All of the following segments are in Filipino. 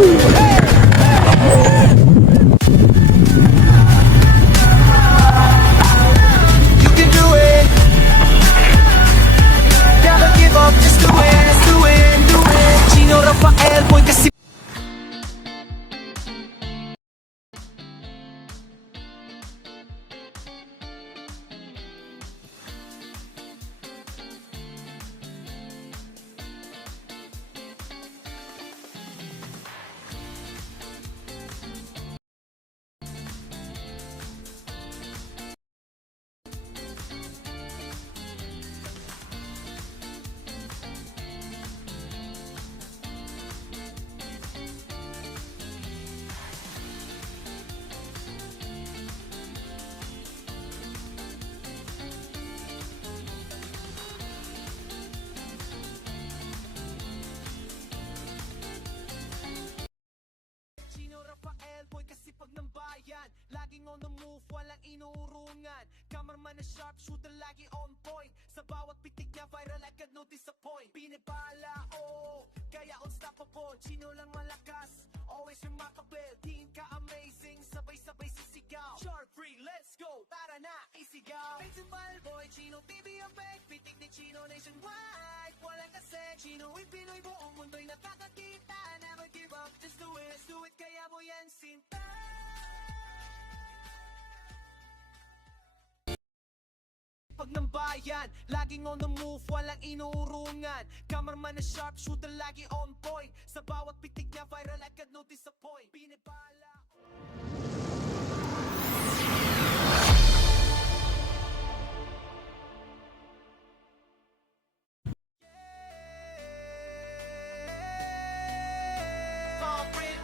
can do it. Never give up, just do it, do it, do it. Chino Rafael, boy, kasi sipag ng bayan, laging on the move, walang inuurungan. Cameraman na sharp shooter, lagi on point. Sa bawat pitik niya viral agad, no disappoint. Binibala, oh, kaya unstoppable. Chino lang malakas, always remarkable. Teen ka amazing, sabay-sabay sisigaw. Sharp free, let's go, tara na, isigaw. Principal boy, Chino TV ang big, pitik ni Chino nationwide. Walang kasi, Chino ay Pinoy, buong mundo'y nakakakita. Never give up, just do it, kaya mo yan sinta. Pag ng bayan, laging on the move, walang inuurungan. Cameraman na sharp shooter, lagi on point. Sa bawat pitik niya viral agad, no disappoint. Binibala.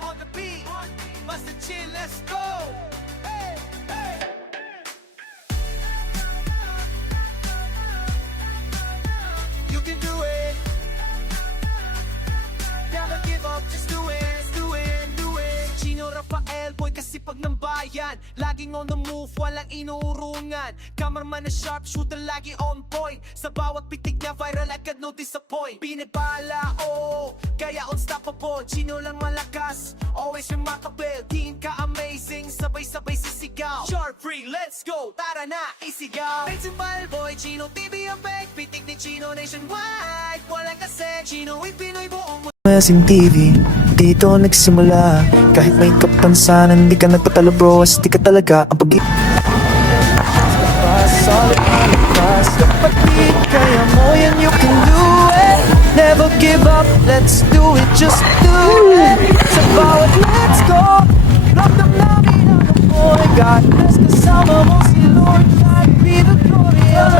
On the beat, Master Chill, let's go. Hey, hey. You can do it. Never give up, just do it, do it, do it. Chino Rafael, boy, kasi pag ng bayan, laging on the move, walang inuurungan. Cameraman na sharp shooter, lagi on point. Sa bawat pitik niya viral agad, no disappoint. Binibala, oh, kaya unstoppable. Chino lang malakas, always remarkable. Teen ka amazing, sabay-sabay sisigaw. Sharp free, let's go, tara na, isigaw. Principal boy, Chino TV ang big, pitik ni Chino nationwide. Walang kasi, Chino ay Pinoy, buong Mayasim TV, dito nagsimula. Kahit may kapansanan, di ka nagpatalo bro, as di ka talaga ang pag-ibig. Solid pass, kapatid, kaya mo yan, you can do it. Never give up, let's do it, just do it. Sa bawat let's go, ramdam namin ang amoy. God bless, kasama mo si Lord, God be the glorious.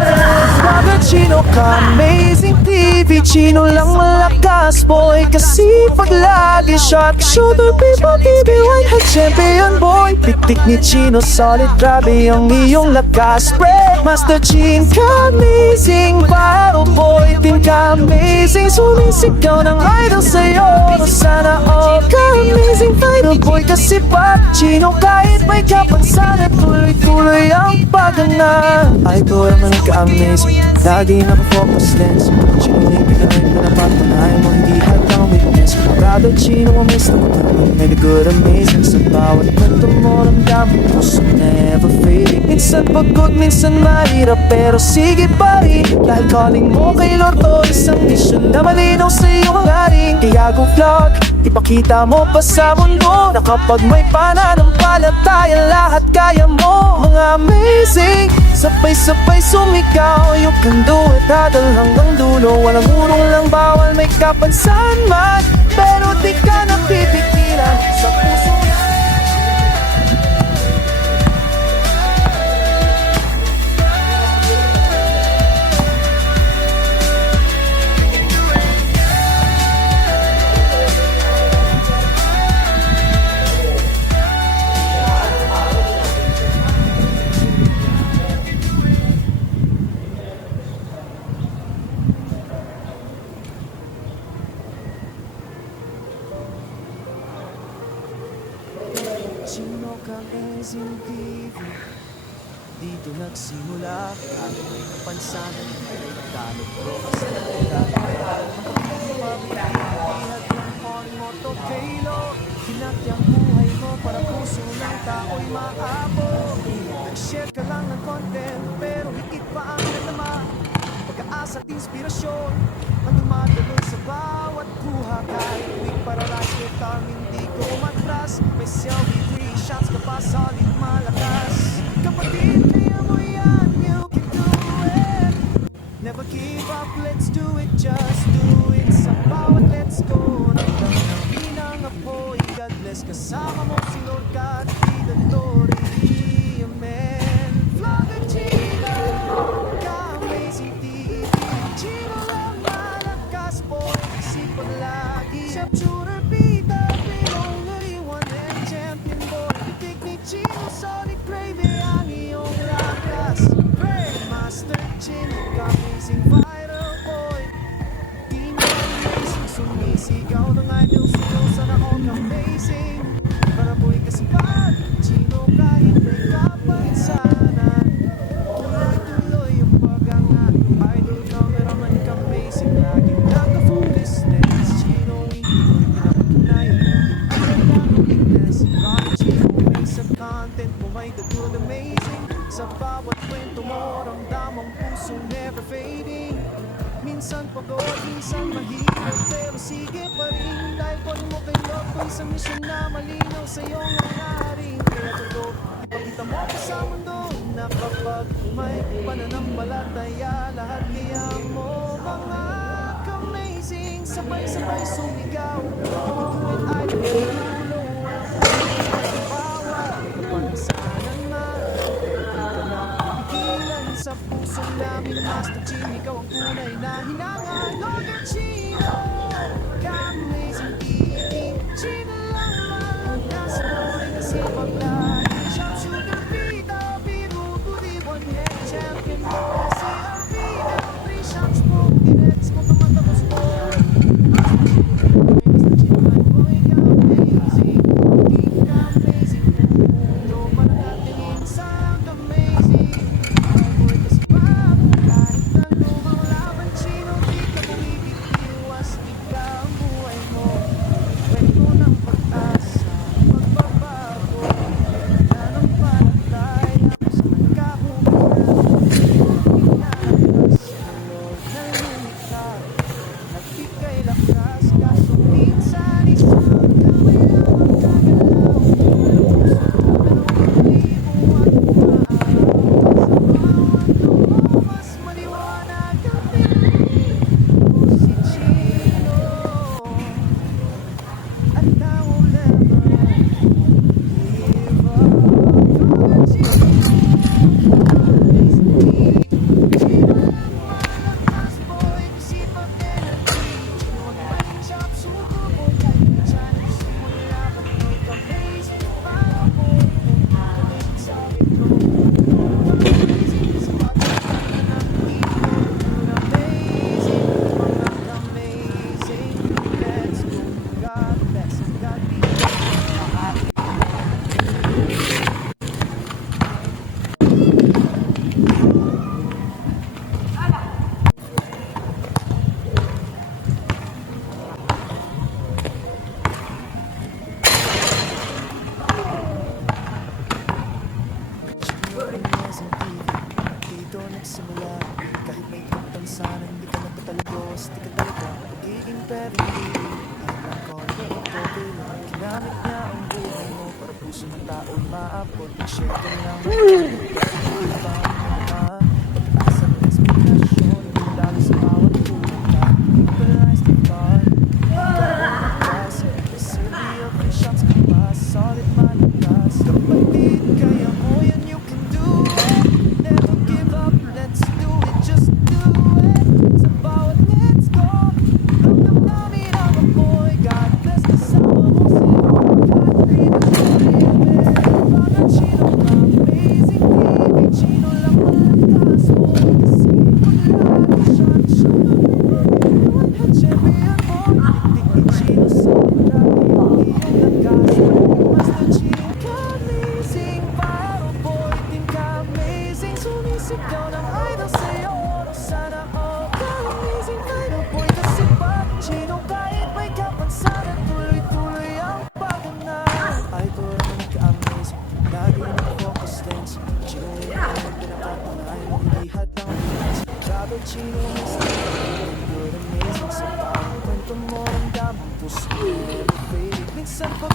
Brother Chino ka, amazing TV, Chino lang malakas, boy, kasi pag lagi shot shooter, people TV, white hat champion, boy. Pitik ni Chino, solid, grabe ang iyong lakas, spread. Master Chin ka, amazing, battle boy, team ka, amazing, sumisigaw ng idol sa'yo. Sana all ka, amazing, final boy, kasi pag Chino kahit may kapansanan, tuloy-tuloy ang pagana. Idol naman ka-amazing, lagi nakafocus lens. Chino na yung pinanood na napatunayan mo, hindi hadang witness. Brother Chino, miss na naman, may the good amazing. Sa bawat kwento mo, ramdaman mo, so never fading. Minsan pagod, minsan mahirap, pero sige pa rin. Dahil calling mo kay Lord to, isang mission na malinaw sa iyong hangaring. Kaya go vlog, ipakita mo pa sa mundo na kapag may pananampalataya, lahat kaya mo. Mga amazing, sabay-sabay sumigaw, you can do it, hadal hanggang dulo. Walang urong lang, bawal may kapansanan man, pero di ka napipigilan sa puso na. Chino ka, amazing TV, dito nagsimula. Kahit may kapansanan, talo bro, kasi nagkita. Ang pag-ibig, pag-ibig, at ng on mo to kay Lord. Kinakyang buhay mo para puso ng tao'y maabot. Nag-share ka lang ng content pero higit pa ang nadama. Pag-aasa at inspirasyon ang dumadaloy sa bawat buha. Kahit tuwing paralyzed with time, hindi ko umatras. May selfie, 3 shots ka pa, solid malakas. Kapatid, kaya mo yan, you can do it. Never give up, let's do it, just do it. Sa bawat let's go, nagdang ng apoy. God bless, kasama mo si Lord God, the glory, amen. Vlogger Chino, ka-amazing TV. Chino lang malakas, boy, isipan lagi. Chef Shooter, Pita, Pinong, one and champion, boy. Pitik ni Chino, solid gravy, ang iyong lakas. Grandmaster Chino, ka-amazing viral, boy. Di mo amazing, sumisigaw ng idol, suno sana all amazing. Para boy kasipat, Chino kahit may kapansanan. Tuloy-tuloy yung pag-angat, idol cameraman ka-amazing. Laging naka-focus, next Chino, hindi ko'y pinapatunayan. Ang ganda ng weakness, kahit Chino may sa content mo may dagod amazing. Sa bawat kwento mo, ramdam ang puso never fading. Minsan pagod, minsan mahirap, pero sige pa rin. Dahil pag mo kay Lord ko, isang misyon na malinaw sa iyong hangarin. Kaya totoo, ipakita mo pa sa mundo na kapag may pananampalataya, lahat kaya mo mga amazing. Sabay-sabay sumigaw, pag-uwit ay tutulong. Bawat kapansanan man, ito na pigilan sa puso namin. Master Jim, ikaw ang tunay na hinangan. Lord Chino, ka-amazing TV. Chino lang malakas, boy, kasi paglagi. Siyang Shooter, Pita, Piru, Budi, one head champion, boy. Si Arvina, 3 shots po, direts mo tumatapos po. Master Jim, my boy, ka-amazing. Di ka-amazing, puno man natin sa amazing. My boy, kasi kahit anumang laban, Chino, di ka bumibitiwas. Ikaw ang buhay mo, kwento ng pag-asa, magbabago. Nananampalataya sa nagkahuman. Pinalas sa Lord na lumikha, nagbigay lakas. Kaso minsan isang kamay lang ang gagalaw. Pero malibuhat na araw. Sa bawat tumo, mas maliwanag ang piling mo si Chino. At I will never give up. Chino lang malakas, boy, kasi pag energy. Chino ang maling shop, suko mo kahit minsan simula ka nung amazing. Para po kung kakalit sa akin ko. Amazing, sa pagkakita ng ito. You're amazing, mga amazing. Let's go, God bless, God be amazing TV. Dito nagsimula, kahit may kapansanan, di ka nagtatalagos, di ka talaga pagiging very living. Hanggang konti ito bilang ginamit niya ang buhay mo para puso ng tao maabot. Share ka lang iba ang pag-asa ng inspirasyon mula sa bawat pumunta. Equalize the bar, malakas, silbi of the shots ka pa, solid malakas. Kapatid, kaya mo yan, you can do it. Never give up, let's do it, just do it. Sa bawat let's go, ramdam namin ang apoy. God bless, kasama mo si Lord God, Rita, Mga Chino, ka-amazing TV. Chino lang malakas, boy, kasi paglagi. Siyang Shooter, one head champion, boy. Tiktik ni Chino, solid lagi ang iyong lakas. Master Chino, ka-amazing vibe.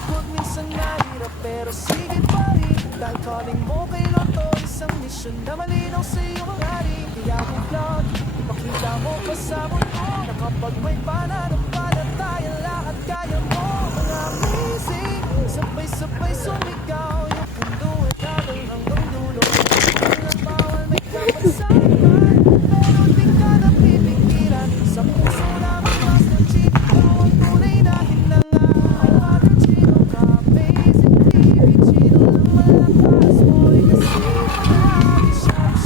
Pagod minsan mahirap pero sige pa rin. Dahil calling mo kay Lotto, isang mission na malinaw sa iyong hangarin. Kaya kung vlog, ipakita mo pa sa mundo na kapag may pananampalataya lahat kaya mo. Mga amazing, sabay-sabay sumigaw. You can do it habang hanggang dulo. Walang bawal may kapansanan, pero di ka napipigilan. Sa puso lamang mas ng chito, ang tunay na hinangaan. Father Chino ka, amazing TV Chino lang malakas mo. Kasi palagi siyang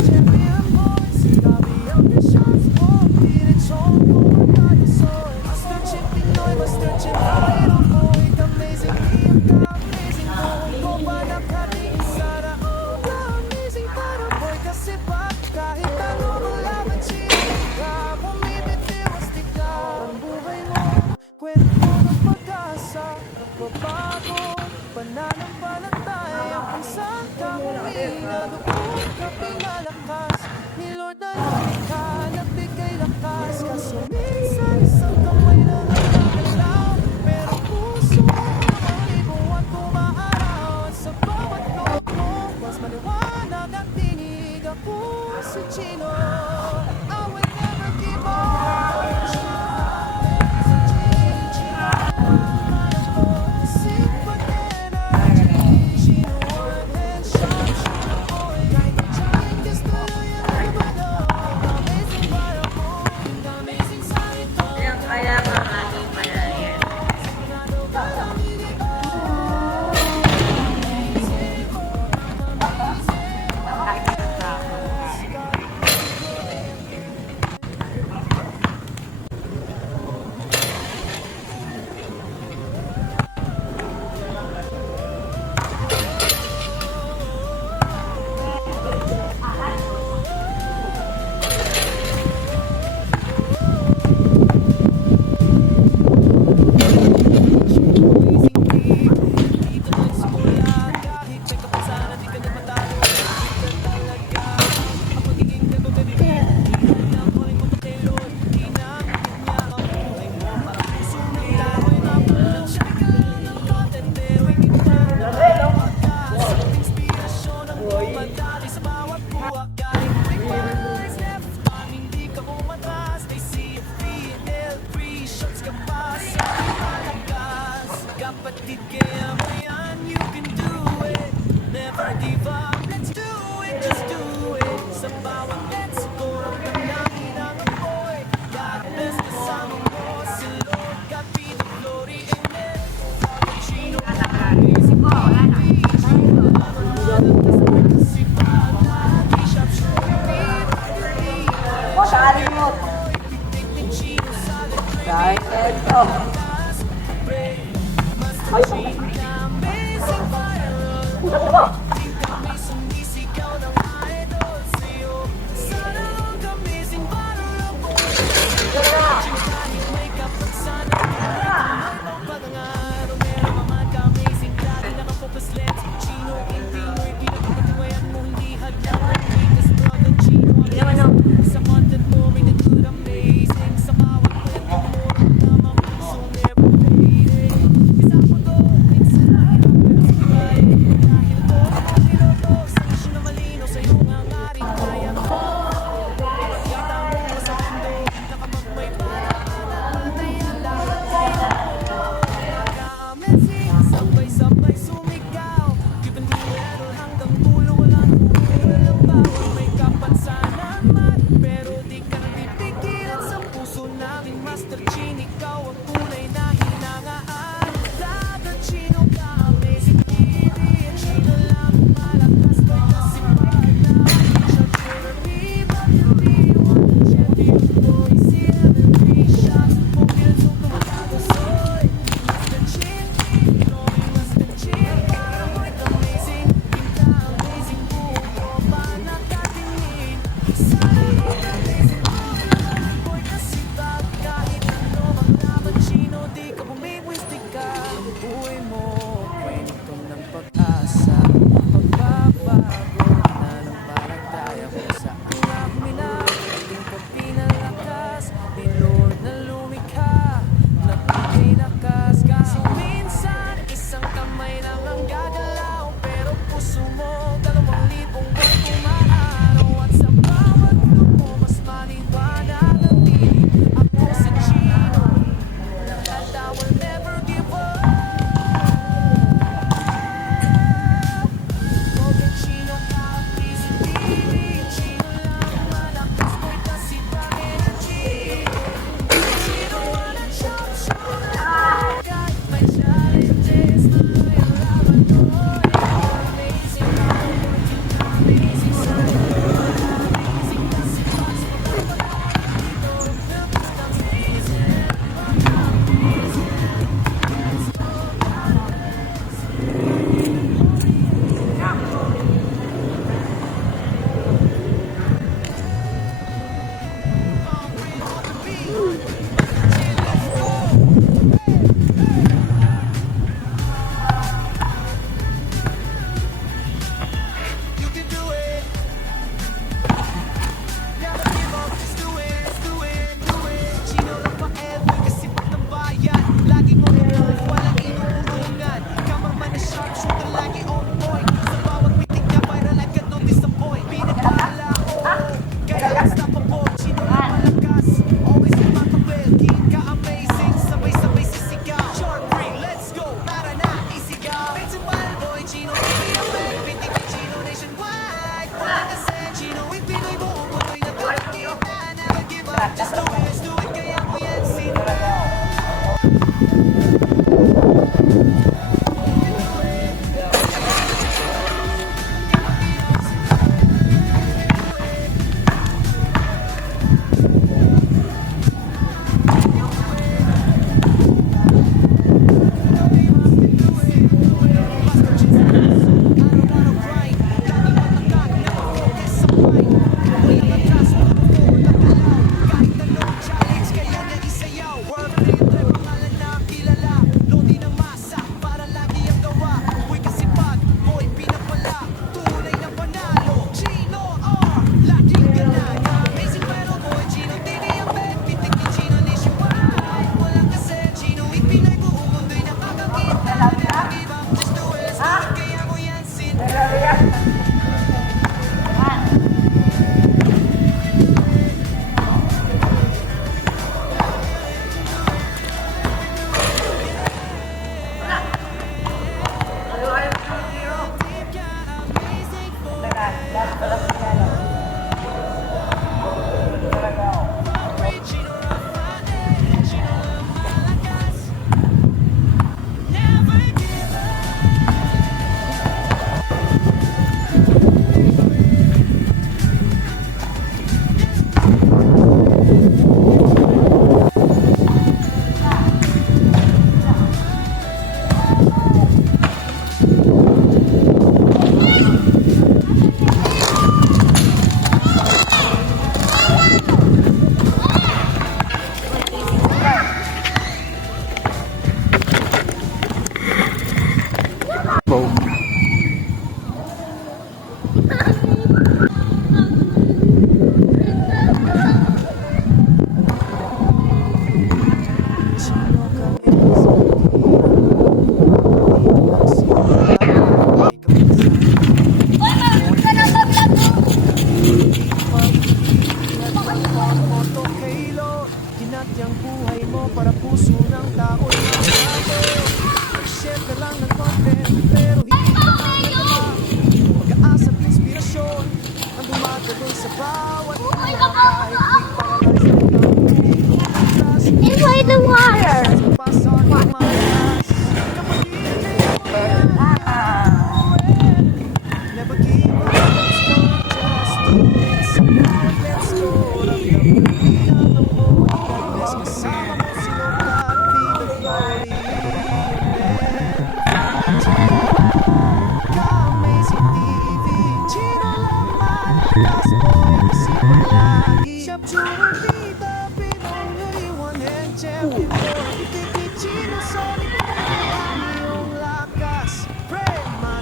champion boy. Sinabi ang shots mo, diretsyon mo ang kalisoy. Master Chip Pinoy, Master Chip Pinoy boy. Amazing team ka, amazing boy. Ko ba nakating sana? Oh, ka amazing para boy. Kasi ba kahit ano malaman chino ka, bumibitiw astig ka. Ang buhay mo, kwento ng pag-asa. Nagbabago, pananampalataya. Kung saan ka humina, doon ka pinalakas. Ni Lord na lumikha, nagbigay lakas. Kaso minsan isang kamay lang ang nakalaw, pero puso mo ang libuan kumaaraw. At sa bawat loob mo, mas maliwanag ang tinig. Ako si Chino, I will never give up. Sing banana, Chino word and shot, Chino boy. Kahit ang challenges tuloy ang lumano. Amazing para mo, amazing sa ito. Kaya makakain pala yan. Kapatid kaya mo yan, you can do it. Never give up, let's do it, just do it. Sa bawat let's go, ramdam namin ang apoy. God bless kasama mo, si Lord, God be the glory, amen. Chino, amazing baby. Chino, kasi palagi siya O, sakalimot. Chino sa Dahil ito. Ay, amazing viral. Kami sumisigaw ng idol sa'yo. Sana ang amazing viral ako. Kahit may kapansanan, may pagangaro. Meron naman ka-amazing lagi nakafocus lens. Chino, in Pinoy, pinagpapatiwayan mo hindi hadlang. Latest brother, Chino, sa content mo may nagtud amazing. Sa bawat kwento mo, ramdam ang puso never fading. Isa pa to, minsan mahirap pero sabay. Dahil ko ang pinobos,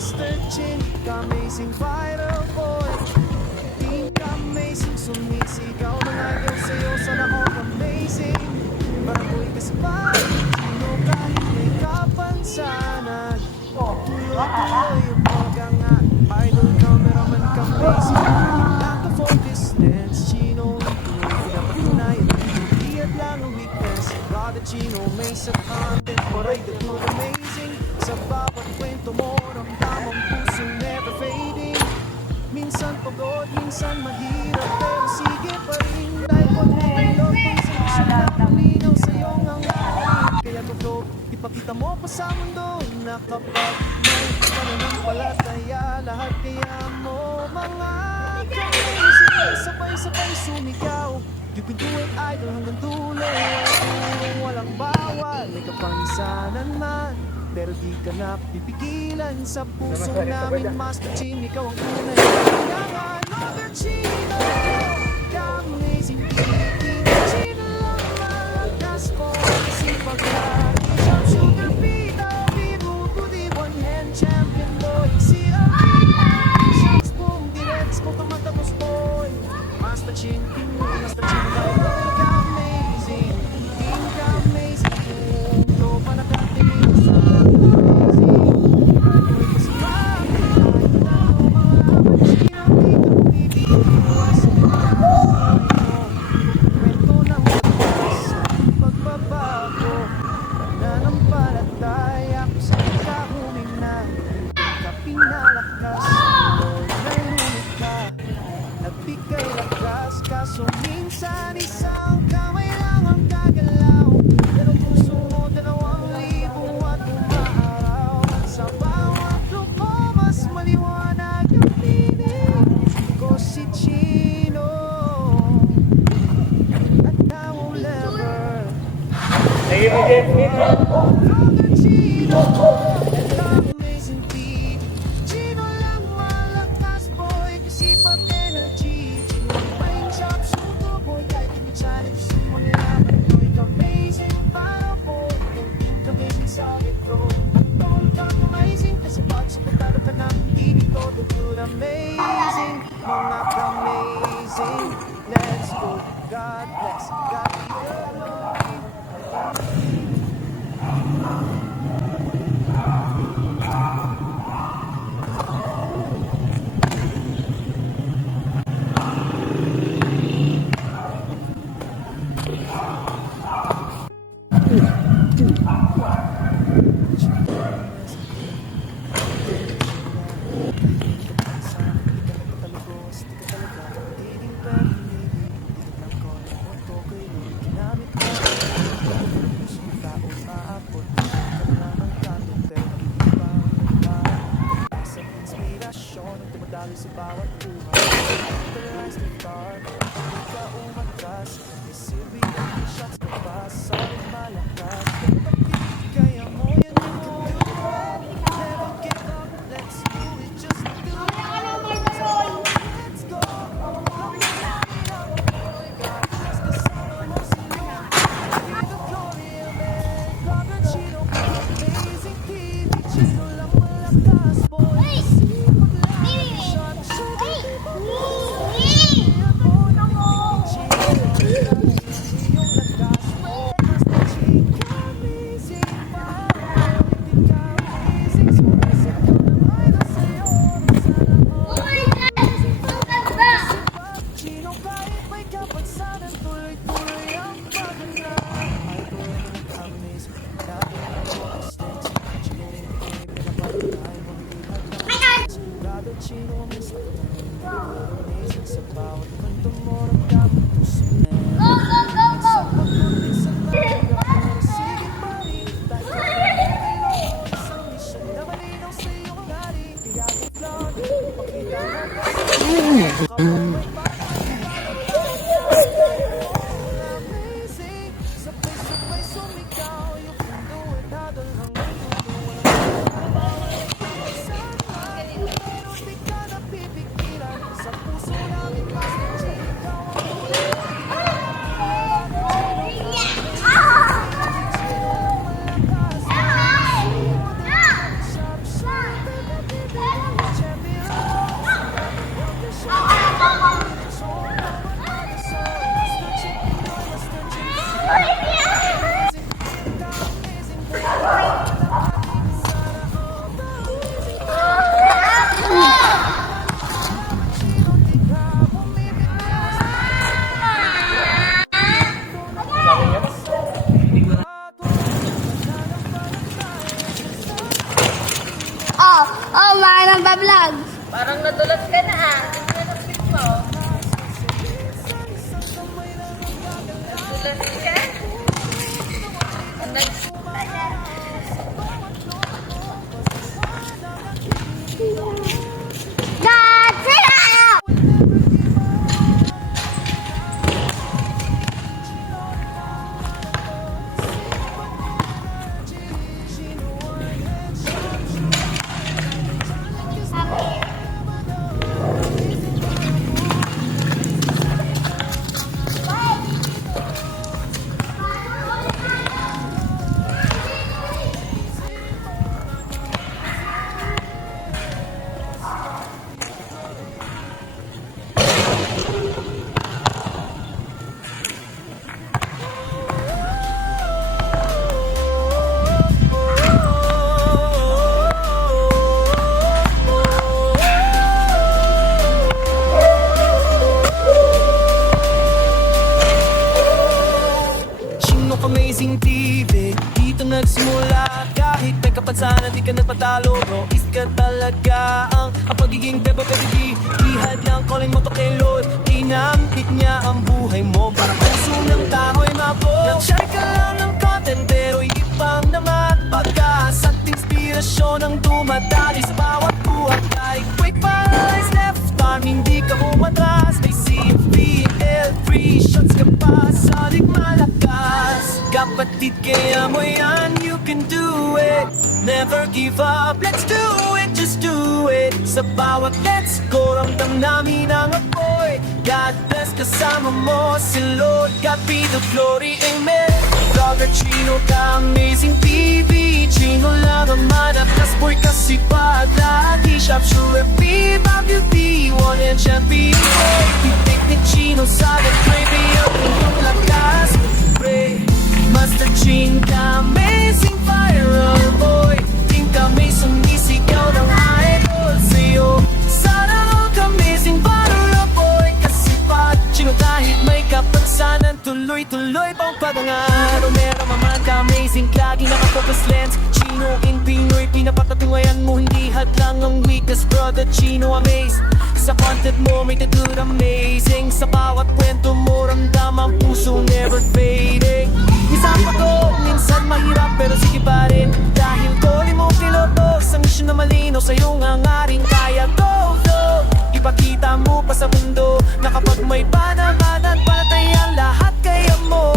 Master Chin, ka-amazing viral boy. Di ka amazing, sumisigaw ng ayaw sa'yo, sana all amazing. Barangoy ka sa Valentino, kahit may kapansanan. Tuloy-tuloy yung pagkangat, idol cameraman ka-amazing. Lack of all distance, Chino, pinapatunayan. Iyan lang ang weakness, Brother Chino, may sa content, but I do amazing. Sa bawat kwento mo, ramdam ang puso never fading. Minsan pagod, minsan mahirap, pero sige pa rin. Dahil pag nilog, minsan na malinaw sa'yo ang hangarin. Kaya totoo, ipakita mo pa sa mundo na kapag may pananampalataya, lahat kaya mo mga ka-amazing. Sabay-sabay sumigaw, you can do it idol hanggang dulo. Walang bawal, may kapangisanan man, pero di ka na pipigilan sa puso namin. Master Chin, ikaw ang tunay na kailangan. Mother Chino, ka-amazing thinking. Chino lang malakas po, kasi pagkati siyang super pita. Vivo, goody, one hand champion boy. Si shots, boom, direct, kung tumatapos boy. Master Chin, Master Chin, ka-amazing, ka-amazing. Tropa na katingin sa kaso minsan isang kamay lang ang gagalaw, pero puso mo 2,000 at umaaraw. Sa bawat lupo mas maliwanag ang tinig ko, si Chino, at I won't ever Brother Chino, and amazing beat. Chino lang malakas boy, kasi pag energy. Chino ang playing shop, suto boy, kahit may challenge mo nilaban. Do'y amazing para po, yung amazing sa retro. At all kang amazing, kasi pag supportado ka ng hindi ko, you're amazing, mga ka-amazing. Let's go, God bless, God be the glory. Sa bawat buhay, utilize the dark. Hindi ka umatras, isilbi ang shots ka pa, solid malakas. Kaya mo yan yung katuan. Never give up, let's do it, just do it. Let's go. Just the summer mo sa'yo. Give the glory, amen. Brother Chino, amazing TV. Chino lang malakas, boy. Chino, kahit may kapansanan, tuloy-tuloy ang paghanap. Idol ng amazing, dati ang assistance. Chino, may pinapatunayan mo hindi hagdan. Brother Chino, Mr. Amazing sa bawat kwento mo, ramdam ang puso na. Sa pagkunti sa lahat, pero sige pa rin. Dahil isang mission na malinaw sa iyong galing. Kaya i-vlog, ipakita mo kapag may amazing, sabay-sabay sumigaw. You can do it, idol hanggang dulo. Pero di ka napipigilan sa puso namin, Master Chin, ikaw ang tunay. Malakas, sharp, sharp, baby, baby. Oh, mga nang vlog. Parang nadulas ka na ah. Tingnan ang fit mo. Nadulas ka? Godzilla! Chinook Amazing TV, dito nagsimula. Kahit may kapansanan, di ka nagpatalo, bro. Is ka talaga ang pagiging bebo, baby. Ihad lang, calling mo to kay Lord. Inamit niya ang buhay mo para puso ng tao'y mabot. Nag-share ka lang ng content, pero ipang naman pagkas at inspirasyon ang dumadali sa bawat buhat. Like quick paralyzed left arm, hindi ka umatras. May CPL, free shots ka pa, solid malakas. Kapatid, kaya mo yan, you can do it. Never give up, let's do it, just do it. Sa bawat let's go, ramdam namin ang apoy. God bless, kasama mo si Lord, God be the glory, amen. Vlogger Chino ka, Amazing TV. Chino lang ang manakas, boy kasi pag lagi shop sure Viva Beauty, one and champion. Titik ni Chino sa baby, ang puntong lakas. Pray, Master Chin ka, amazing viral boy. Ting ka may sumisigaw ng idol sa'yo. Sana all ka amazing viral boy. Kasi pag Chino kahit may kapansanan, tuloy-tuloy pang pagangan. Romero maman ka, amazing, lagi nakafocus lens. Chino in Pinoy, pinapatatungayan mo, hindi hadlang ang weakest. Brother Chino, amaze. Sa content mo may tattoo amazing. Sa bawat kwento mo, ramdam ang puso never fading. Minsan pagod, minsan mahirap, pero sige pa rin. Dahil koli mo kilotos, ang misyon na malinaw sa'yo nga nga rin. Kaya go, go, ipakita mo pa sa mundo na kapag may panamanan, panatayan lahat kaya mo.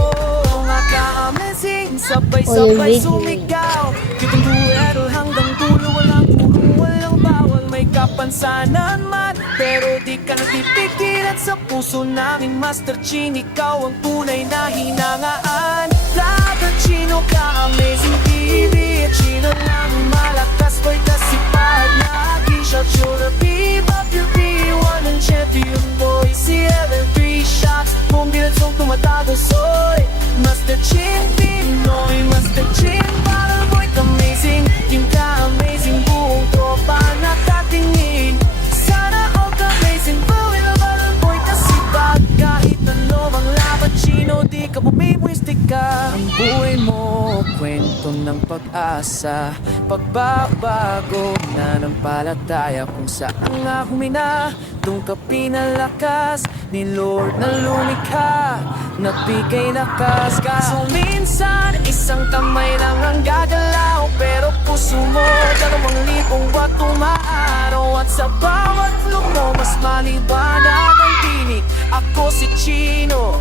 Nga ka-amazing, sabay-sabay sumigaw. Kitang duero hanggang dulo, walang puro, walang bawal. May kapansanan man, pero di ka natipigilan sa puso namin. Master Chin, ikaw ang tunay na hinangaan. Vlogger Chino ka, Amazing TV. Chino lang malakas, boy kasi pag lagi shot shoulder, Viva Beauty, one and champion boy. Si Ellen, 3 shots, kung bilansong tumatago soy. Master Chin Pinoy, Master Chin viral boy, amazing. Yung ka-amazing, buong tropa nakatingin. Sana all ka-amazing, viral boy kasi pag kahit ano mang laban, Chino, di ka bumibwistik ka. Ang buhay mo, kwento ng pag-asa, pagbabago na ng palataya. Kung saan nga humina, doon ka pinalakas ni Lord na lumikha, nagbigay lakas. Kaso minsan, isang kamay lang ang gagalaw, pero puso mo, 2,000 watt umaaraw. At sa bawat look mo, mas maliwanag ang tinig. Ako si Chino,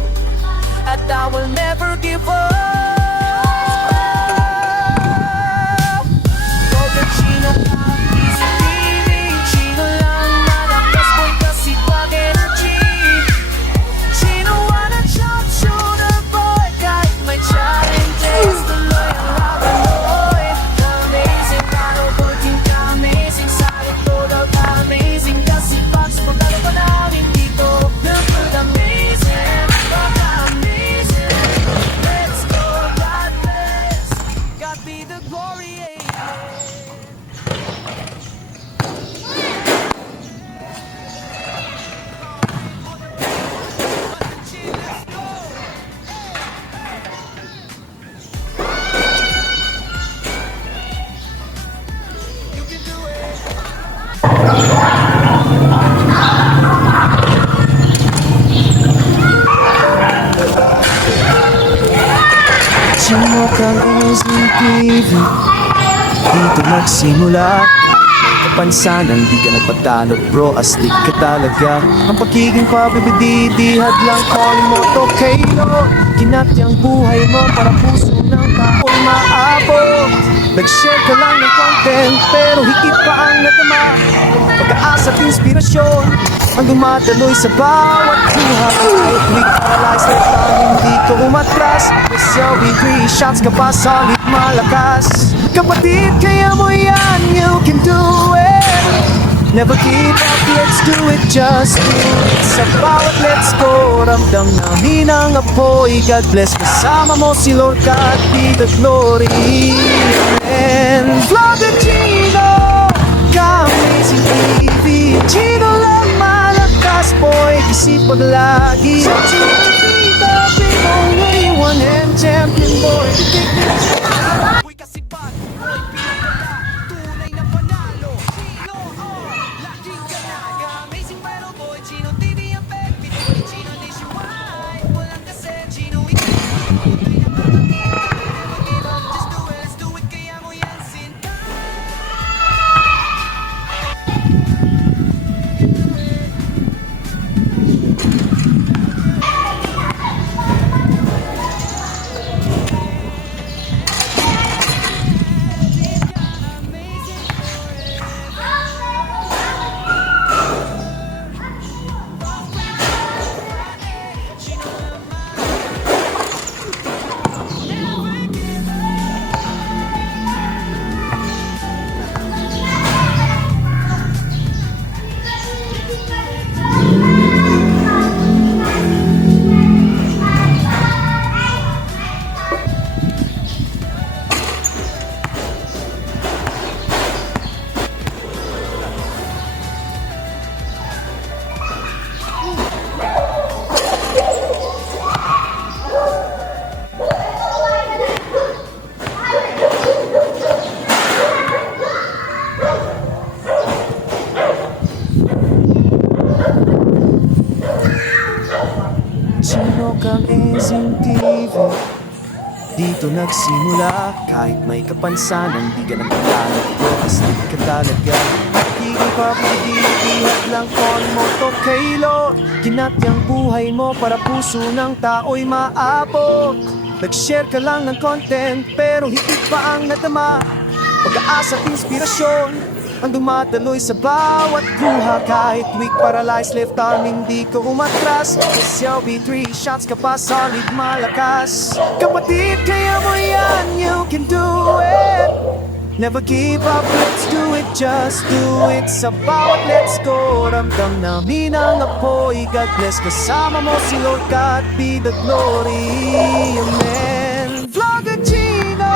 at I will never give up. Vlogger Chino ka, Amazing TV. Chino lang malakas, boy kasi pag energy. Chino wanna chop shooter boy, kahit may challenges, tuloy ang laban boy. Amazing, battle boy, team ka, amazing. Sa likod of amazing, kasi pag sa pagkalo pa namin dito, napag amazing, pag amazing. Let's go. Chino Amazing TV. Dito nagsimula kapansanan, di ka nagpatalo bro, astig ka talaga. Ang pagiging pabibididihad lang, calling mo to Kalo. Ginatyang buhay mo para puso ng taong maabot. Nag-share ka lang ng content, pero higit pa ang nadama. Pag-aasa at inspirasyon ang dumadaloy sa bawat buhay. Kahit weak paralyzed na tayo, hindi ko umatras. SLB 3 shots ka pa, solid malakas. Kapatid, kaya mo yan, you can do it. Never give up, let's do it, just do it. Sa bawat let's go, ramdam namin ang apoy. God bless, kasama mo si Lord God, be the glory. And Vlogger Chino, ka-amazing TV. Chino lang malakas, boy, isipag lagi. Sa churita, Pinoy, one hand champion, boy. Boy kasi bad, boy pinakala, tunay na panalo. Chino, laging ganaga. Amazing battle boy, Chino TV ang peg. Pinoy, Chino nationwide. Walang kasi, Chino tunay na panalo. Never give up, just do it, let's do it. Kaya mo yan, sinta. Chino Amazing TV. Dito nagsimula, kahit may kapansanan, di ka nagtatalo, bro, astig ka talaga. Pagiging pabibidihad lang, call mo to Kalo. Ginatyang buhay mo para puso ng tao'y maabot. Nag-share ka lang ng content, pero higit pa ang nadama. Pag-aasa at inspirasyon ang dumadaloy sa bawat buha. Kahit weak, paralyzed, left arm, hindi ko umatras. SLB 3 shots ka pa, solid malakas. Kapatid, kaya mo yan, you can do it. Never give up, let's do it, just do it. Sa bawat let's go, ramdam namin ang apoy. God bless, kasama mo si Lord God, be the glory. Amen. Vlogger Chino,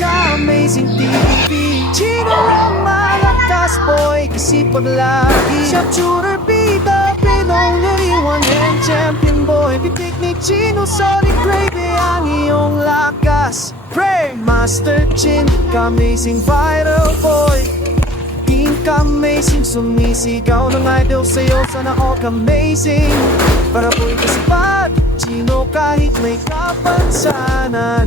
ka-amazing TV. Chino lang malakas, boy, kasi paglagi. Siya shooter, bida, Pinoy, one hand champion, boy. Pitik ni Chino, sorry, gravy ang iyong lakas. Pray, Master Chin, ka-amazing viral boy. King ka-amazing, sumisigaw ng idol sa'yo, sana all ka-amazing. Para boy kasipat, Chino kahit may kapansanan.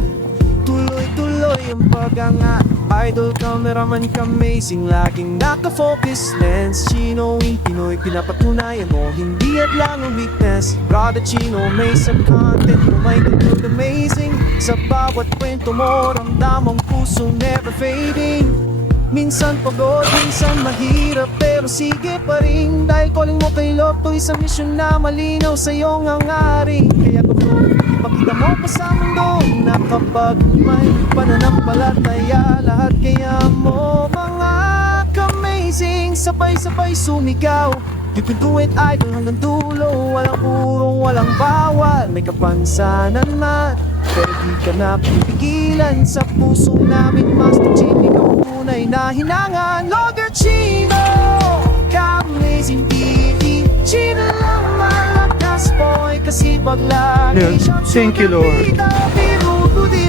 Tuloy-tuloy ang pag-angat. Idol, cameraman, ka-amazing. Laging naka-focus lens. Chino, Pinoy, pinapatunayan mo hindi at lang ang weakness. Brother Chino, may sa content mo, may good amazing. Sa bawat kwento mo, ramdam ang puso never fading. Minsan pagod, minsan mahirap, pero sige pa rin. Dahil calling mo kay Lord, to isang misyon na malinaw sa iyong hangarin. Kaya ipakita mo pa sa mundo na kapag may pananampalataya, lahat kaya mo mga ka-amazing. Sabay-sabay sumigaw, you can do it, idol, hanggang dulo. Walang urong, walang bawal, may kapansanan man, pero di ka na pipigilan. Sa puso namin, Master Chin, ikaw tunay na hinangan. Vlogger Chino, ka-amazing TV. Chino lang malakas, boy, kasi paglagi. Thank you, Lord.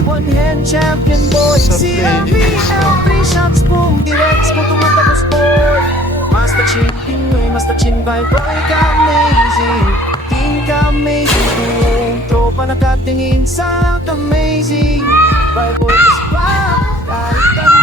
One hand champion, boy. CLBL, 3 shots, boom, direct mo tumatapos, boy. Master Chin, Pinoy, Master Chin, boy, ka-amazing. King ka-amazing, buong tropa nakatingin sa amazing. Sabay boy, kasi pa kahit ano